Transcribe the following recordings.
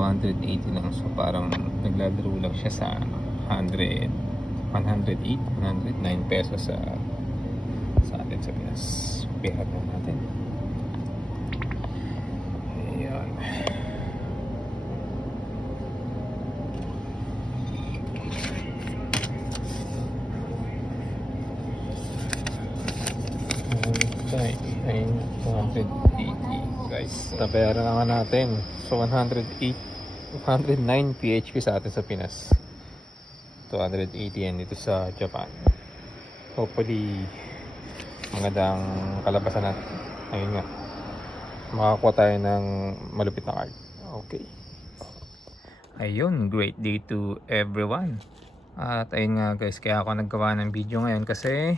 280 lang. So parang naglalaro lang siya sa 100, 108, 109 pesos sa atin sa Pinas. Pihat na natin. Ayan. Okay, ayun, 280 guys. Nabayaran na nga natin. So 108, 109 PHP sa atin sa Pinas. 280 yan dito sa Japan. Hopefully magandang kalabasan natin. Ayun nga, makakuha tayo ng malupit na card. Okay. Ayun, great day to everyone. At ayun nga guys, kaya ako naggawa ng video ngayon kasi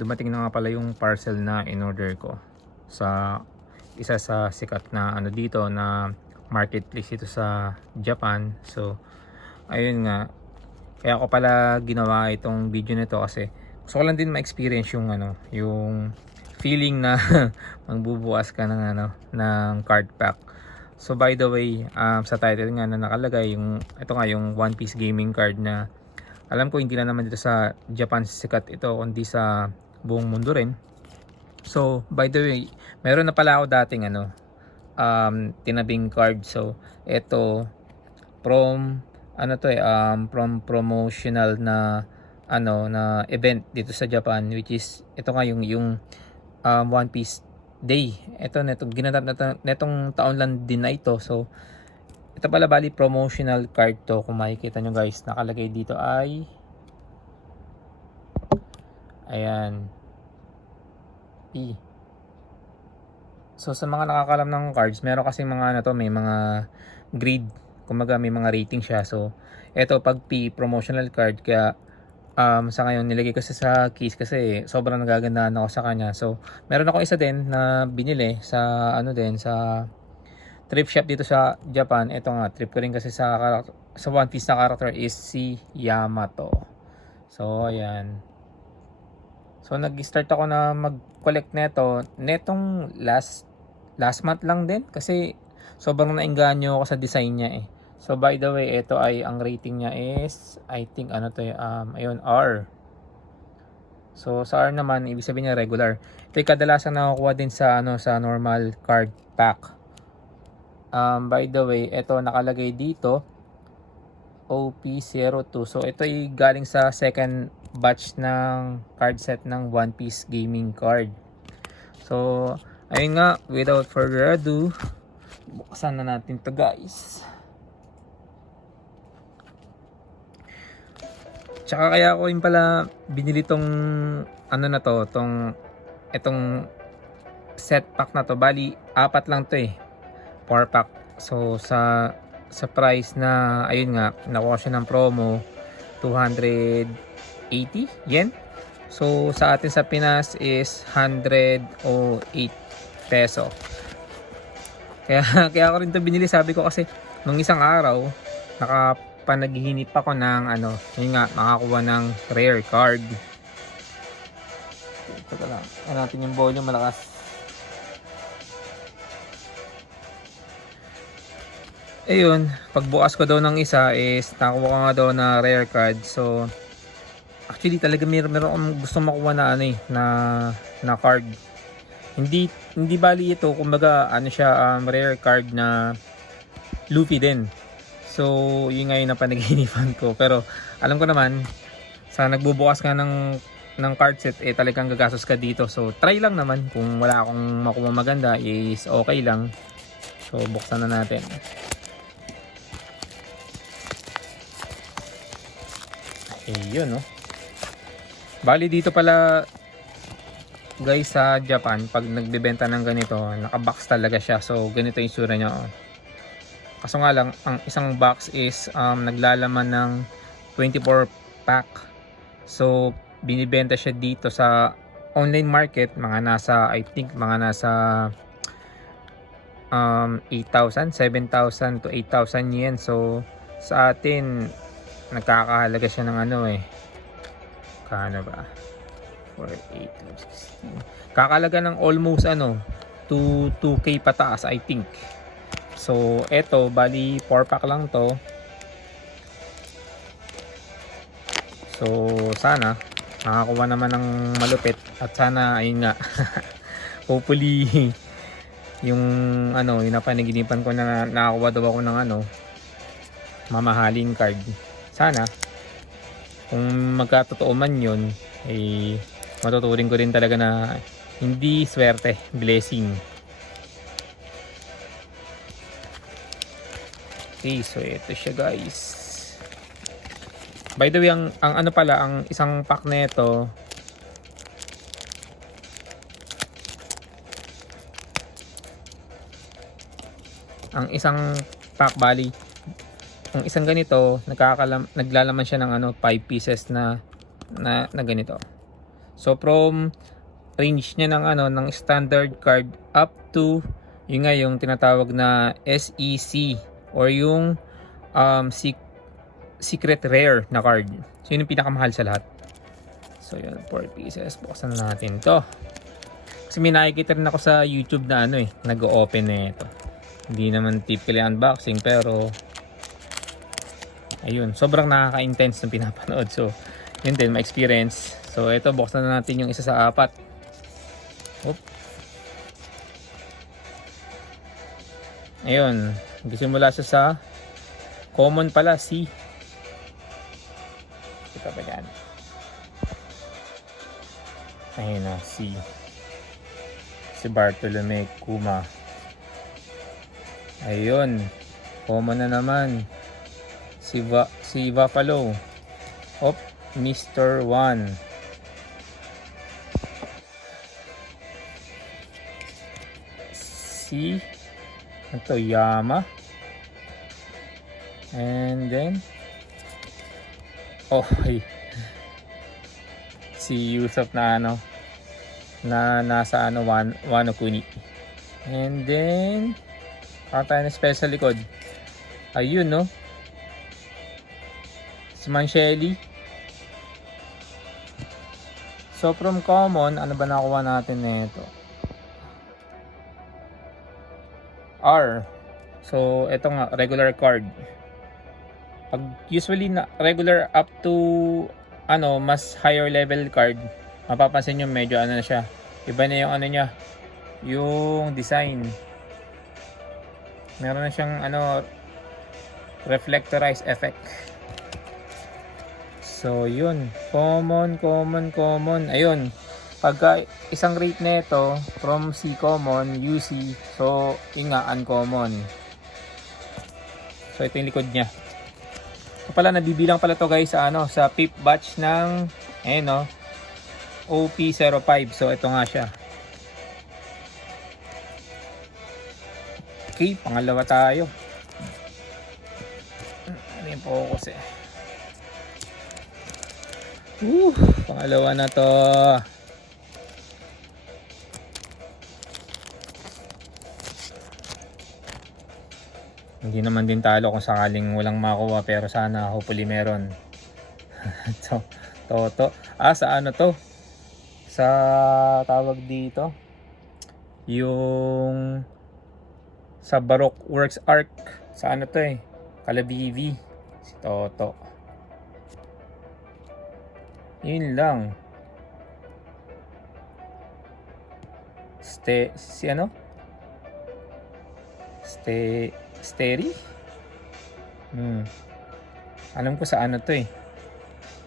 dumating na nga pala yung parcel na in-order ko sa isa sa sikat na ano dito na marketplace dito sa Japan. So ayun nga, kaya ko pala ginawa itong video nito kasi gusto ko lang din ma-experience yung ano, yung feeling na magbubukas ka ng ano, ng card pack. So by the way, sa title nga na nakalagay yung ito nga yung One Piece gaming card na alam ko hindi na naman dito sa Japan sikat ito kundi sa buong mundo rin. So by the way, meron na pala ako dating ano, tinabing card. So ito from ano to from promotional na ano na event dito sa Japan, which is ito nga yung One Piece Day. Ito ginanap na netong taon lang din na ito. So ito pala bali promotional card to. Kung makikita nyo guys, nakalagay dito ay ayan P. So sa mga nakakalam ng cards, meron kasi mga ano to, may mga grade, kumaga may mga rating siya. So ito pag P, promotional card, kaya sa ngayon nilagay ko sa case kasi sobrang nagagandaan ako sa kanya. So meron ako isa din na binili sa ano din sa thrift shop dito sa Japan. Ito nga, trip ko rin kasi sa One Piece na character is si Yamato. So ayan. So nag-start ako na mag-collect netong last month lang din kasi sobrang naengganyo ako sa design niya eh. So by the way, ito ay ang rating niya is I think ano to ayun, R. So sa R naman ibig sabihin niya regular. Ito ay kadalasan nakukuha din sa ano sa normal card pack. By the way, ito nakalagay dito OP02. So ito ay galing sa second batch ng card set ng One Piece gaming card. So ayun nga, without further ado, buksan na natin to guys. Tsaka kaya ko rin pala binili tong ano na to, itong set pack na to. Bali, 4 lang to eh. 4 pack. So sa price na ayun nga, nakuha siya ng promo 280 yen. So sa atin sa Pinas is 108 peso. Kaya ko rin to binili, sabi ko kasi nung isang araw nakapanaginip ako ng ano, yun nga, makakuha ng rare card. Ito lang, ano natin yung volume malakas. Ayun, pagbukas ko daw ng isa is nakuha ko nga daw na rare card. So actually talaga meron akong gusto makuha na ano eh, na card. Hindi bali ito, kumbaga ano siya, rare card na Luffy din. So yun nga yung napanaginipan ko. Pero alam ko naman sa nagbubukas ka ng card set eh talagang gagastos ka dito. So try lang naman, kung wala akong makuha maganda is okay lang. So buksan na natin. Ayun no. Bali dito pala guys sa Japan, pag nagbebenta ng ganito, naka-box talaga siya. So ganito yung sura niya. Kaso nga lang, ang isang box is naglalaman ng 24 pack. So binibenta siya dito sa online market, mga nasa I think mga nasa 8,000, 7,000 to 8,000 yen. So sa atin nagkakahalaga siya ng ano eh, kano ba, 4, 8, 16, kakalaga ng almost ano 2K pataas I think. So, eto, bali 4 pack lang to. So, sana makakuha naman ng malupit at sana ayun nga. Hopefully yung ano, yung napanaginipan ko na nakakuha daw ako ng ano, mamahaling card. Sana kung magkatotoo man yun, eh matuturing ko rin talaga na hindi swerte, blessing. Okay, so ito siya guys. By the way, ang ano pala, ang isang pack nito, ang isang pack bali, ang isang ganito, naglalaman siya ng ano, 5 pieces na ganito. So from range niya ng ano, ng standard card up to yung nga yung tinatawag na SEC or yung secret rare na card. So yun yung pinakamahal sa lahat. So yun, 4 pieces. Buksan na natin to. Kasi may nakikita rin ako sa YouTube na ano nag-o-open na ito. Hindi naman typically unboxing pero ayun, sobrang nakaka-intense ng pinapanood. So yun din, ma-experience. So ito, buksan na natin yung isa sa 4. Oop. Ayun, nagsimula siya sa common pala, C. Kita ba yan? Ayun na, C. Si Bartolome Kuma. Ayun, common na naman. Si Buffalo. Op, Mr. 1. Si ito, Yama. And then si Yusuf na ano, na nasa ano, Wano Kuni. And then tayo na special likod. Ayun no, si Mancheli. So from common, ano ba nakuha natin nito? R. So ito nga, regular card. Pag usually na regular up to ano, mas higher level card, mapapansin nyo medyo ano na siya, iba na yung ano niya, yung design. Meron na siyang ano, reflectorized effect. So yun, common. Ayun, pagka isang rate nito from C common, UC, so yun nga, uncommon. So ito yung likod niya. So pala, nabibilang pala to guys sa ano, sa fifth batch ng OP05. So ito nga siya. Okay, pangalawa tayo. Ano yung focus pangalawa na to. Hindi naman din talo kung sakaling walang makuha, pero sana hopefully meron. Toto. Sa ano to? Sa tawag dito, yung sa Baroque Works Arc. Sa ano to Calabivi. Si Toto. Yun lang. Steri? Alam ko sa ano to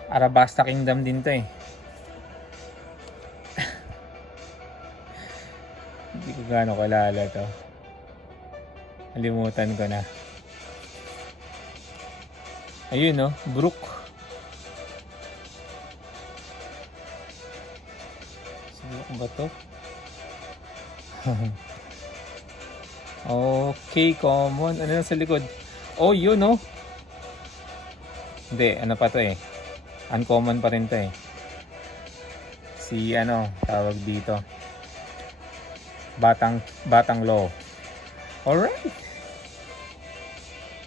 Arabasta Kingdom din to Hindi ko gaano kalala to. Nalimutan ko na. Ayun Brook. Brook ba to? Okay, common. Ano na sa likod? Oh, yun Hindi, ano pa to uncommon pa rin to Si tawag dito, Batang Law. Alright.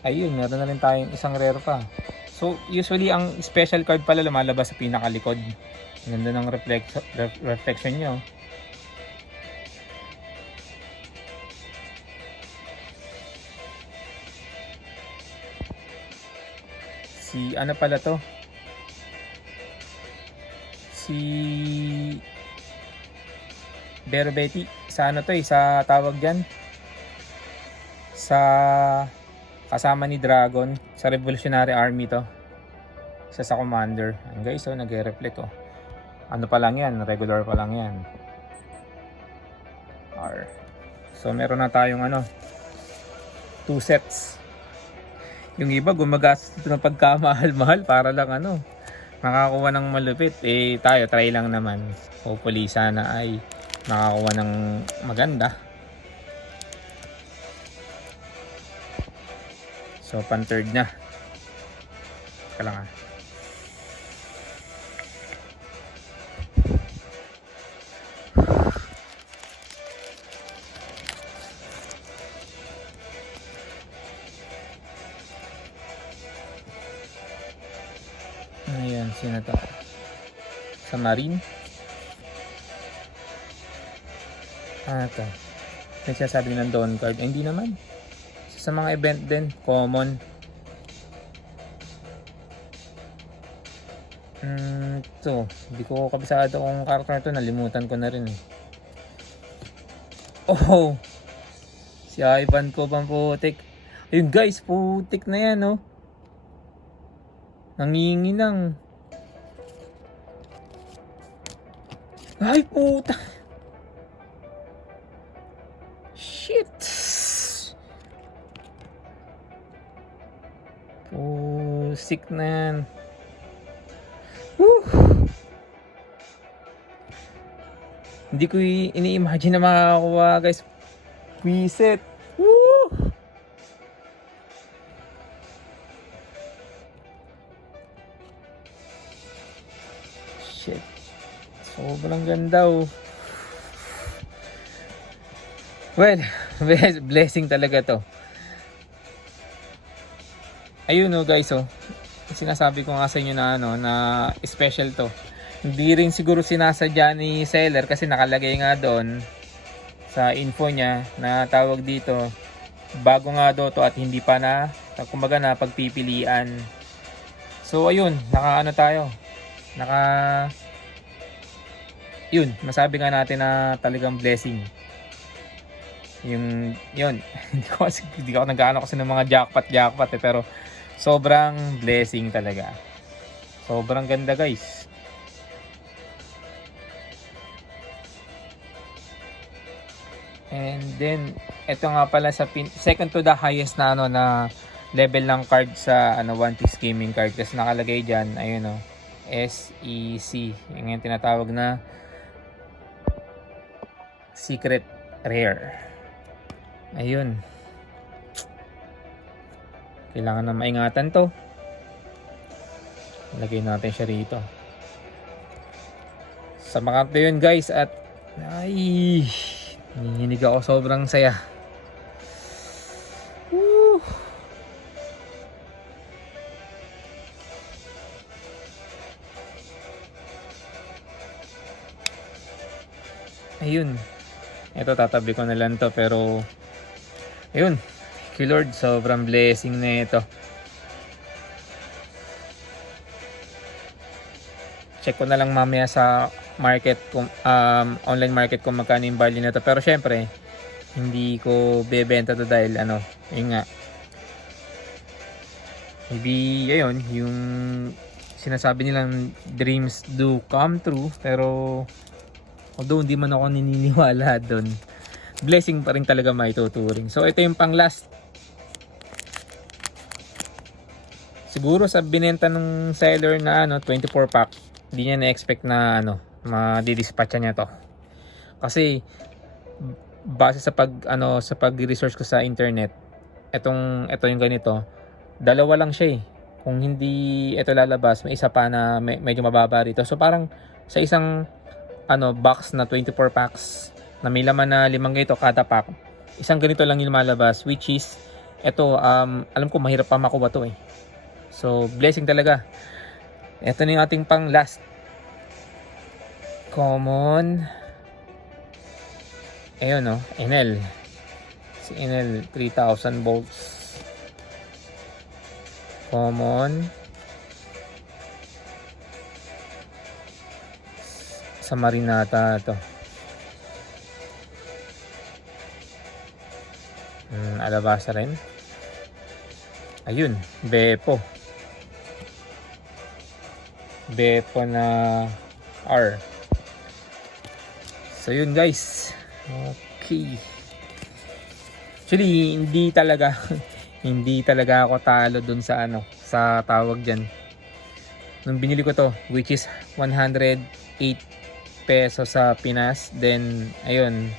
Ayun, meron na rin tayong isang rare pa. So, usually ang special card pala lumalabas sa pinakalikod. Ganda ng reflection nyo. Si ano pala to? Si Berbeti. Sa ano to sa tawag dyan? Sa kasama ni Dragon. Sa Revolutionary Army to. Isa sa commander. Ayan guys, nagre-reflect Ano pa lang yan? Regular pa lang yan. R. So meron na tayong 2 sets. Yung iba gumagastos ito ng pagkamahal-mahal para lang makakuha ng malupit. Tayo try lang naman. Hopefully sana ay makakuha ng maganda. So pan third na. Kailangan. Ayan, sino to? Sa Marine? Ito. Nagsasabi ng Dawn card. Hindi naman. Sa mga event din. Common. Ito. Hindi ko kabisado kung character to. Nalimutan ko na rin Oh! Si Ivan ko pang putik. Ayun guys, putik na yan Nanginginang. Ay puta. Shit. Sick na yan. Woo. Hindi ko ini-imagine na makakakuha guys. Reset. Woo. Shit. Sobrang ganda Well, blessing talaga to. Ayun guys sinasabi ko nga sa inyo na na special to. Hindi rin siguro sinasadya ni seller kasi nakalagay nga doon sa info niya na tawag dito bago nga daw to at hindi pa na kumbaga na pagpipilian. So ayun, tayo. Yun, masabi nga natin na talagang blessing. Yun. hindi ko nag-aano kasi ng mga jackpot pero sobrang blessing talaga. Sobrang ganda guys. And then ito nga pala sa second to the highest na na level ng card sa One Piece gaming card kasi nakalagay diyan ayun SEC, yung tinatawag na secret rare. Ayun. Kailangan na maingatan to. Lagay natin siya rito. Sa mga yun guys at ay hinihinig ako, sobrang saya. Woo! Ayun. Ito tatabi ko na lang to pero ayun. Thank you Lord, sobrang blessing na ito. Check ko na lang mamaya sa market online market kung magkano yung value nito. Pero syempre, hindi ko bebenta to dahil yun nga. Maybe ayun, yung sinasabi nilang dreams do come true, pero although hindi man ako naniniwala doon, blessing pa rin talaga maituturing. So ito yung pang last. Siguro sa binenta ng seller na 24 pack, hindi niya na-expect na madidispatcha niya to. Kasi base sa sa pag-research ko sa internet, ito yung ganito, dalawa lang siya Kung hindi ito lalabas, may isa pa na medyo mababa rito. So parang sa isang box na 24 packs na may laman na 5 ganito kada pack, isang ganito lang yung lumalabas, which is ito alam ko mahirap pa makuha to So blessing talaga. Ito na yung ating pang last common. Ayun Enel. Si Enel 3000 volts. Common. Sa Marinata to. Alabasa rin. Ayun, Beppo. Beppo na R. So yun guys. Okay. Actually, hindi talaga hindi talaga ako talo dun sa sa tawag diyan. Nung binili ko to, which is 108 pesos sa Pinas, then ayun,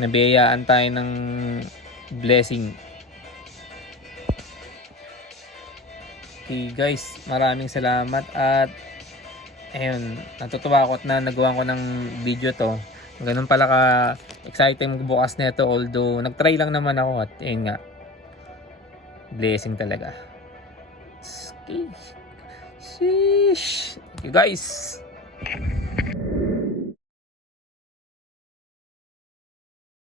nabiyayaan tayo ng blessing. Okay guys, maraming salamat at ayun, natutuwa ako at na nagawa ko ng video to. Ganun pala ka exciting magbukas nito, although nagtry lang naman ako at ayun nga, blessing talaga. Okay. Sheesh. Thank you guys.